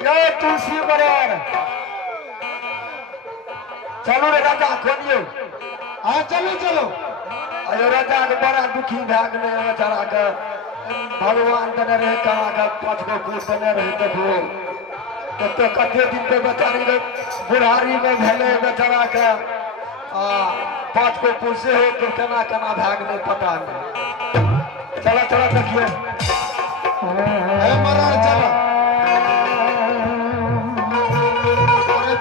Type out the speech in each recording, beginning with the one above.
ये तुलसी बरार चलो रे राजा खोलियो हाँ चलो चलो। अयो राजा के बड़ा दुखी भए गेलै बेचारा के भगवान देने रहे कहाँ के 5 गो कुल देने रहे तो कते दिन पे बेचारी रे बुढ़ारी में भेले बेचारा के 5 गो कुल से हो तो केना केना भए गेलै पता नहीं। चलो चलो देखिए मरार चलो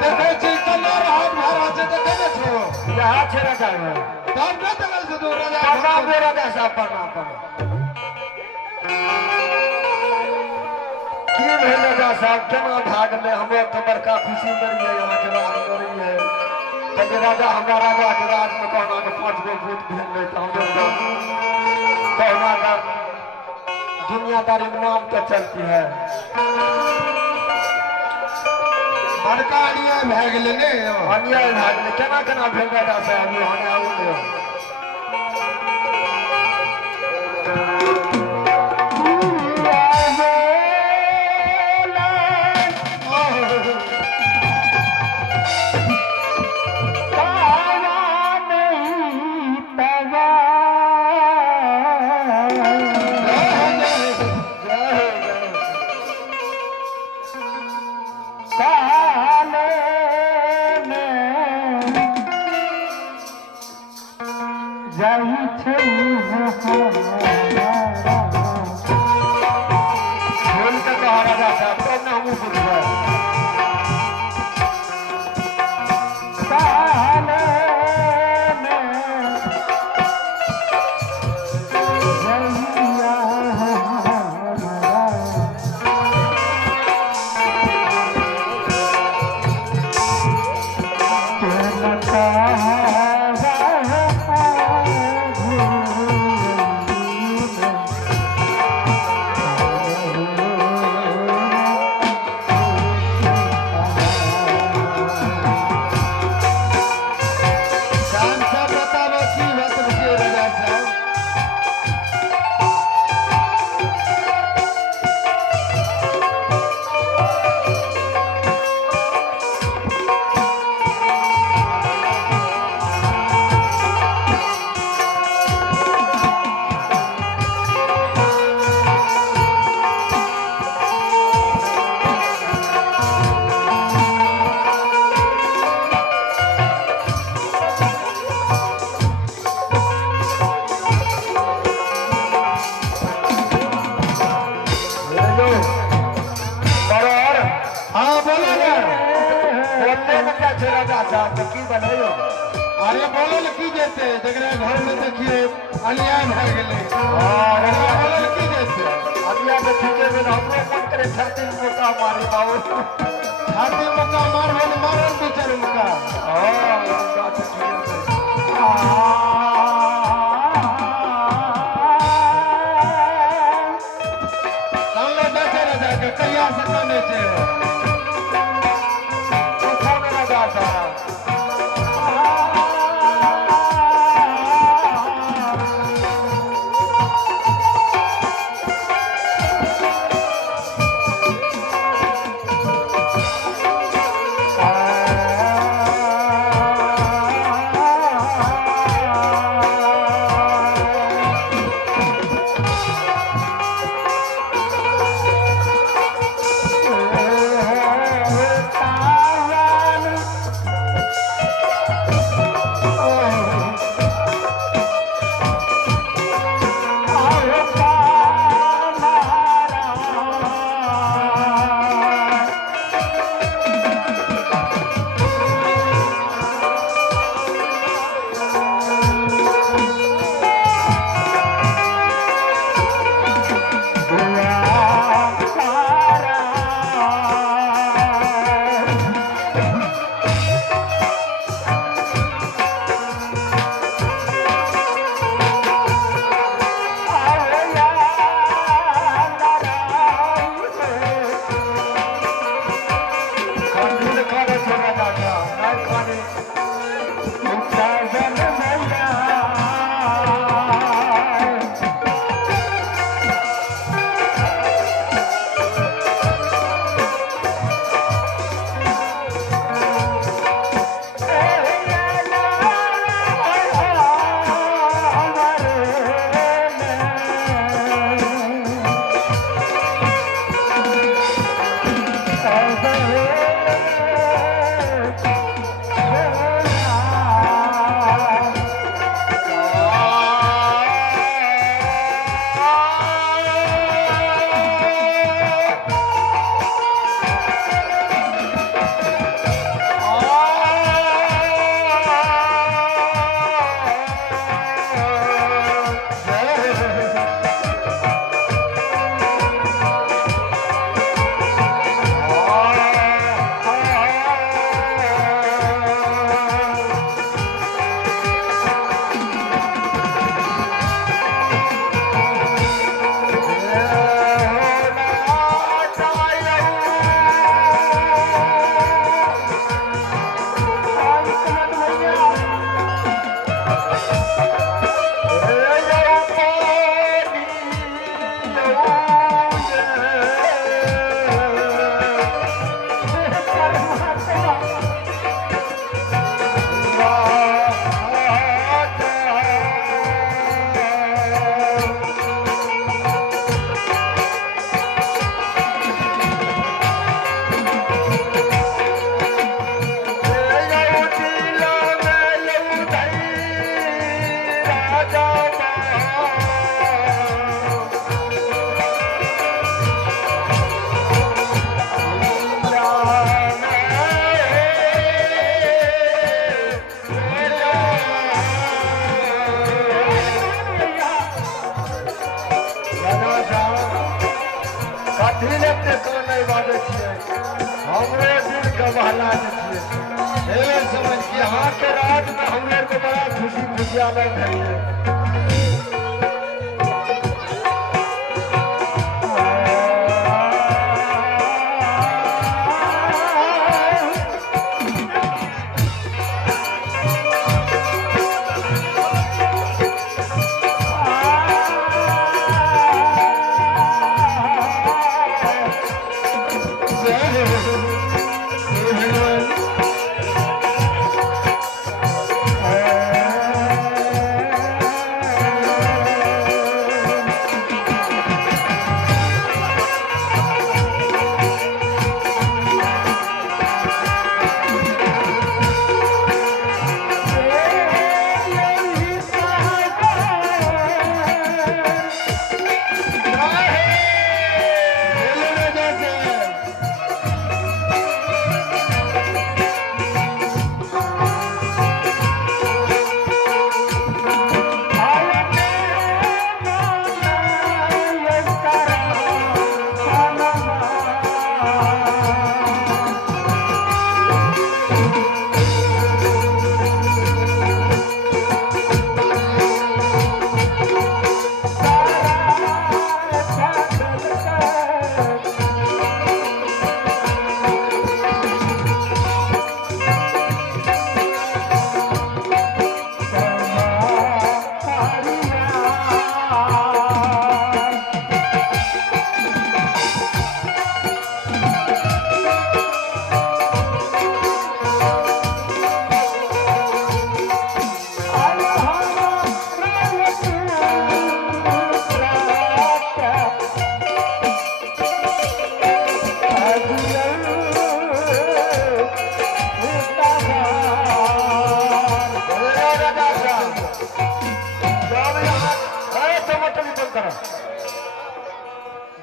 देखे छी कलर हाथ महाराज देखे न छो यहाँ छे राजा में तब न तगल से दो राजा प्रणाम दे राजा साहब प्रणाम की भेल राजा साहब केना भाग में हमरो तो बड़का खुशी मिली है यहाँ के राज हो रही है तो राजा हमारा राजा के राज में कहना के 5 गो वोट भेल नहीं तो हमरो कहना का दुनियादारी में नाम तो चलती है बड़का अन्याय भए गेलै ने अन्याय भए गेलै केना केना भेल राजा साहब यहाँ आबू ने अरे बोलल की जेते जकरा घर में देखिए अन्याय भए गेलै बोलल की जेते अन्याय के ठीके में हमरो मन करे छाती में मुक्का मारी बाबू छाती मुक्का मारल मारल दू चार मुक्का बात ठीक है कल्ले बेचे राजा के कहिया से कमे छै तो कौन राजा साहब दिन एते कम नहीं बाजै छियै हमरे दिन के बहला जे छियै हे समझ के यहाँ के राज में हमरे को बड़ा खुशी खुशियाँ है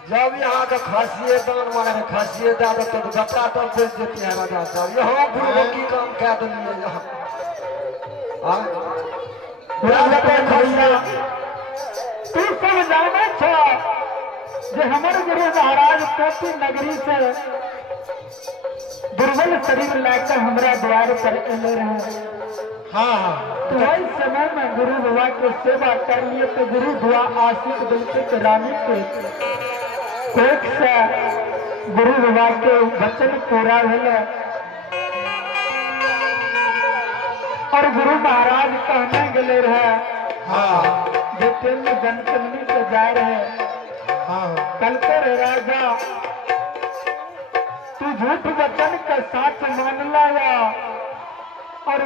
जब यहाँ का खासियत दान मारे खासियत आदत तो बच्चा तब से देते हैं राजा साहब यहाँ पूरा की काम कह दिए यहाँ तू सब जाने छो जे हमर गुरु महाराज कोटि नगरी से दुर्बल शरीर लेकर हमरा द्वार पर अले रहे। हाँ तो इस समय में गुरु बाबा के सेवा कर लिए तो गुरु दुआ आशिक दिल के रानी के कोख से गुरु बाबा के वचन पूरा भेले और गुरु महाराज कहने गले रहे हाँ जे तेल जनकन्नी से जा रहे हाँ कल कर राजा तू झूठ वचन का साथ मान लाया और